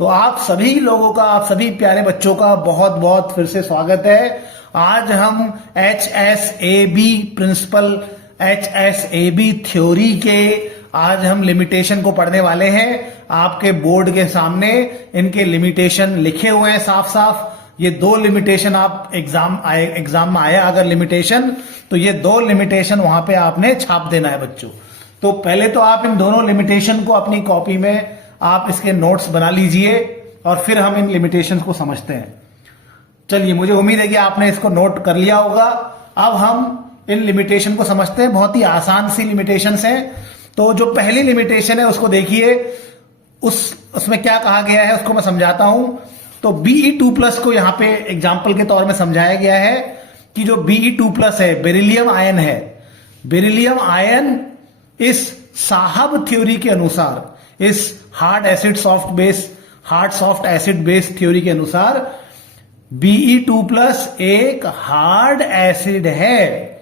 तो आप सभी लोगों का, आप सभी प्यारे बच्चों का बहुत बहुत फिर से स्वागत है। आज हम HSAB प्रिंसिपल, HSAB थ्योरी के आज हम लिमिटेशन को पढ़ने वाले हैं। आपके बोर्ड के सामने इनके लिमिटेशन लिखे हुए हैं साफ साफ। ये दो लिमिटेशन आप एग्जाम में आया अगर लिमिटेशन, तो ये दो लिमिटेशन वहां पे आपने छाप देना है बच्चों। तो पहले तो आप इन दोनों लिमिटेशन को अपनी कॉपी में आप इसके नोट्स बना लीजिए और फिर हम इन लिमिटेशंस को समझते हैं। चलिए, मुझे उम्मीद है कि आपने इसको नोट कर लिया होगा। अब हम इन लिमिटेशन को समझते हैं। बहुत ही आसान सी लिमिटेशंस हैं। तो जो पहली लिमिटेशन है उसको देखिए, उसमें क्या कहा गया है उसको मैं समझाता हूं। तो Be2+ को यहां पे एग्जाम्पल के तौर में समझाया गया है कि जो Be2+ है बेरिलियम आयन है। बेरिलियम आयन इस साहब थ्योरी के अनुसार, इस hard acid soft base, hard soft acid base theory के अनुसार Be2+ एक हार्ड एसिड है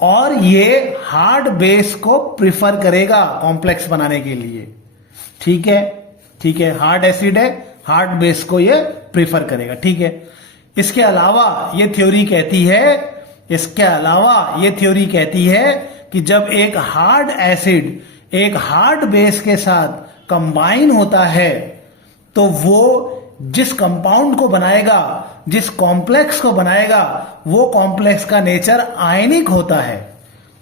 और ये हार्ड बेस को प्रिफर करेगा कॉम्प्लेक्स बनाने के लिए। ठीक है, ठीक है, हार्ड एसिड है, हार्ड बेस को ये प्रिफर करेगा। ठीक है। इसके अलावा ये थ्योरी कहती है कि जब एक हार्ड एसिड एक हार्ड बेस के साथ कंबाइन होता है तो वो जिस कंपाउंड को बनाएगा, जिस कॉम्प्लेक्स को बनाएगा, वो कॉम्प्लेक्स का नेचर आयनिक होता है।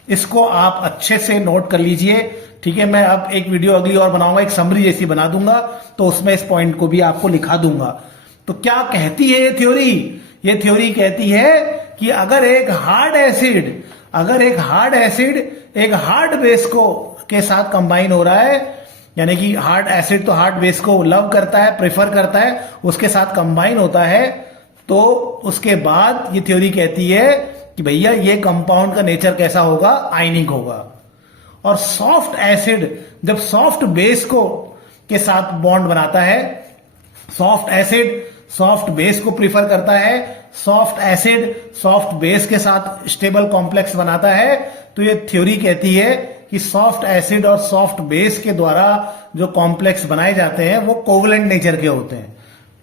इसको आप अच्छे से नोट कर लीजिए। ठीक है, मैं अब एक वीडियो अगली और बनाऊंगा, एक समरी जैसी बना दूंगा, तो उसमें इस पॉइंट को भी आपको लिखा दूंगा। तो क्या कहती है ये थ्योरी? ये थ्योरी कहती है कि अगर एक हार्ड एसिड एक हार्ड बेस को के साथ कंबाइन हो रहा है, यानी कि हार्ड एसिड तो हार्ड बेस को लव करता है, प्रेफर करता है, उसके साथ कंबाइन होता है, तो उसके बाद ये थ्योरी कहती है कि भैया ये कंपाउंड का नेचर कैसा होगा? आयनिक होगा। और सॉफ्ट एसिड जब सॉफ्ट बेस को के साथ बॉन्ड बनाता है, सॉफ्ट एसिड सॉफ्ट बेस को प्रीफर करता है, सॉफ्ट एसिड सॉफ्ट बेस के साथ स्टेबल कॉम्प्लेक्स बनाता है, तो ये थ्योरी कहती है कि सॉफ्ट एसिड और सॉफ्ट बेस के द्वारा जो कॉम्प्लेक्स बनाए जाते हैं वो कोवलेंट नेचर के होते हैं।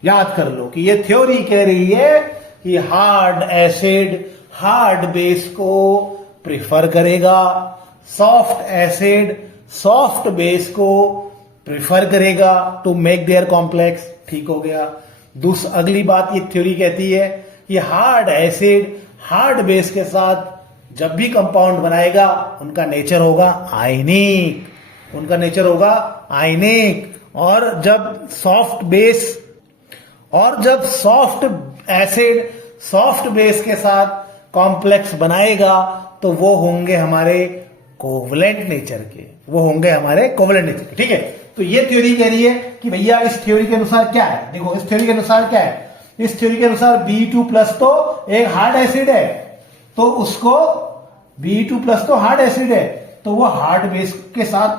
याद कर लो कि ये थ्योरी कह रही है कि हार्ड एसिड हार्ड बेस को प्रिफर करेगा, सॉफ्ट एसिड सॉफ्ट बेस को प्रिफर करेगा टू मेक देयर कॉम्प्लेक्स। ठीक हो गया। अगली बात ये थ्योरी कहती है कि हार्ड एसिड हार्ड बेस के साथ जब भी कंपाउंड बनाएगा उनका नेचर होगा आयनिक, और जब सॉफ्ट एसिड सॉफ्ट बेस के साथ कॉम्प्लेक्स बनाएगा तो वो होंगे हमारे कोवलेंट नेचर के, ठीक है। तो ये थ्योरी कह रही है कि भैया इस थ्योरी के अनुसार क्या है? देखो, इस थ्योरी के अनुसार क्या है? इस थ्योरी के अनुसार Be2+ तो एक हार्ड एसिड है, तो उसको Be2+ तो हार्ड एसिड है, तो वो हार्ड बेस के साथ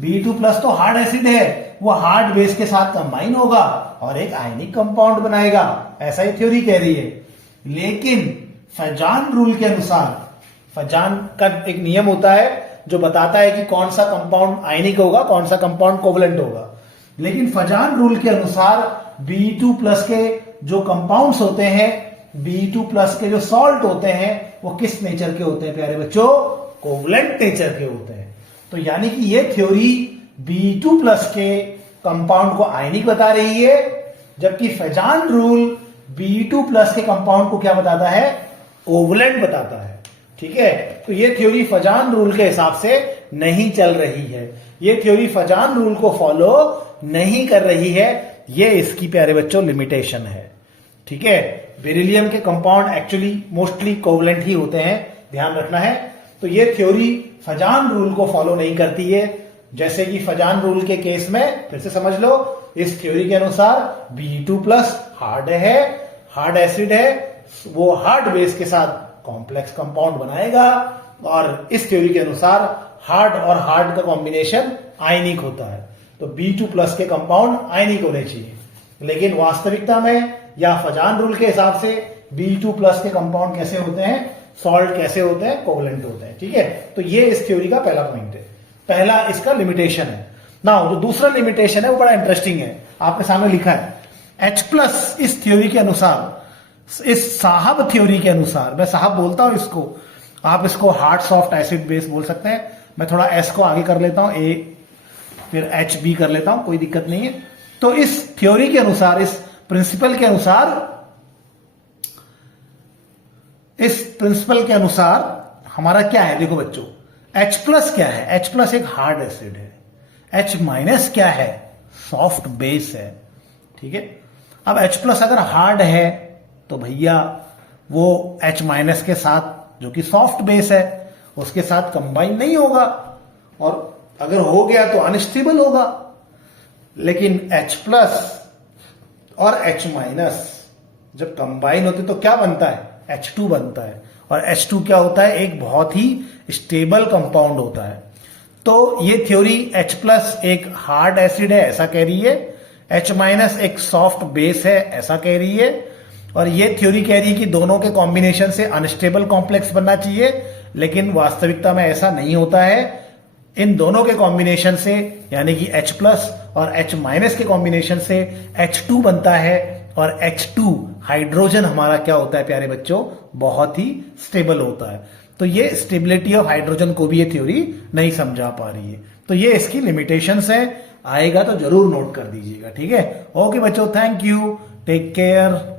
Be2+ तो हार्ड एसिड है, वो हार्ड बेस के साथ कंबाइन होगा और एक आयनिक कंपाउंड बनाएगा। ऐसा ही थ्योरी कह रही है। लेकिन फजान रूल के अनुसार, फजान का एक नियम होता है जो बताता है कि कौन सा कंपाउंड आयनिक होगा, कौन सा कंपाउंड कोवलेंट होगा। लेकिन फजान रूल के अनुसार Be2+ के जो कंपाउंड्स होते हैं, Be2+ के जो सॉल्ट होते हैं, वो किस नेचर के होते हैं प्यारे बच्चों? कोवलेंट नेचर के होते हैं। तो यानी कि ये थ्योरी Be2+ के कंपाउंड को आयनिक बता रही है, जबकि फजान रूल Be2+ के कंपाउंड को क्या बताता है? कोवलेंट बताता है। ठीक है। तो ये थ्योरी फजान रूल के हिसाब से नहीं चल रही है, ये थ्योरी फजान रूल को फॉलो नहीं कर रही है। ये इसकी प्यारे बच्चों लिमिटेशन है। ठीक है। बेरिलियम के कंपाउंड एक्चुअली मोस्टली कोवलेंट ही होते हैं, ध्यान रखना है। तो ये थ्योरी फजान रूल को फॉलो नहीं करती है। जैसे कि फजान रूल के केस में फिर से समझ लो, इस थ्योरी के अनुसार Be2+ हार्ड है, हार्ड एसिड है, वो हार्ड बेस के साथ कॉम्प्लेक्स कंपाउंड बनाएगा, और इस थ्योरी के अनुसार हार्ड और हार्ड का कॉम्बिनेशन आयनिक होता है। तो Be2+ के कंपाउंड आयनिक होने चाहिए। लेकिन वास्तविकता में या फजान रूल के हिसाब से Be2+ के कंपाउंड कैसे होते हैं? सॉल्ट कैसे होते हैं? कोवलेंट होते हैं। ठीक है। तो ये इस थ्योरी का पहला पॉइंट है, पहला इसका लिमिटेशन है। ना जो दूसरा लिमिटेशन है वो बड़ा इंटरेस्टिंग है, आपके सामने लिखा है H+ इस थ्योरी के अनुसार, इस साहब थ्योरी के अनुसार, मैं साहब बोलता हूं इसको, आप इसको हार्ड सॉफ्ट एसिड बेस बोल सकते हैं। मैं थोड़ा S को आगे कर लेता हूं, A फिर HB कर लेता हूं, कोई दिक्कत नहीं है। तो इस थ्योरी के अनुसार, इस प्रिंसिपल के अनुसार, इस प्रिंसिपल के अनुसार हमारा क्या है, देखो बच्चों, H+ क्या है? H+ एक हार्ड एसिड है, H- क्या है? सॉफ्ट बेस है, ठीक है। अब H+ अगर हार्ड है तो भैया वो H- के साथ, जो कि सॉफ्ट बेस है, उसके साथ कंबाइन नहीं होगा, और अगर हो गया तो अनस्टेबल होगा। लेकिन H+ और H- जब कंबाइन होते तो क्या बनता है? H2 बनता है, और H2 क्या होता है? एक बहुत ही स्टेबल कंपाउंड होता है। तो ये थ्योरी H+ एक हार्ड एसिड है ऐसा कह रही है, H- एक सॉफ्ट बेस है ऐसा कह रही है, और ये थ्योरी कह रही है कि दोनों के कॉम्बिनेशन से अनस्टेबल कॉम्प्लेक्स बनना चाहिए, लेकिन वास्तविकता में ऐसा नहीं होता है। इन दोनों के कॉम्बिनेशन से, यानी कि H+ और H- के कॉम्बिनेशन से H2 बनता है, और H2 हाइड्रोजन हमारा क्या होता है प्यारे बच्चों? बहुत ही स्टेबल होता है। तो ये स्टेबिलिटी ऑफ हाइड्रोजन को भी ये थ्योरी नहीं समझा पा रही है। तो ये इसकी लिमिटेशंस है, आएगा तो जरूर नोट कर दीजिएगा, ठीक है। ओके बच्चों, थैंक यू, टेक केयर।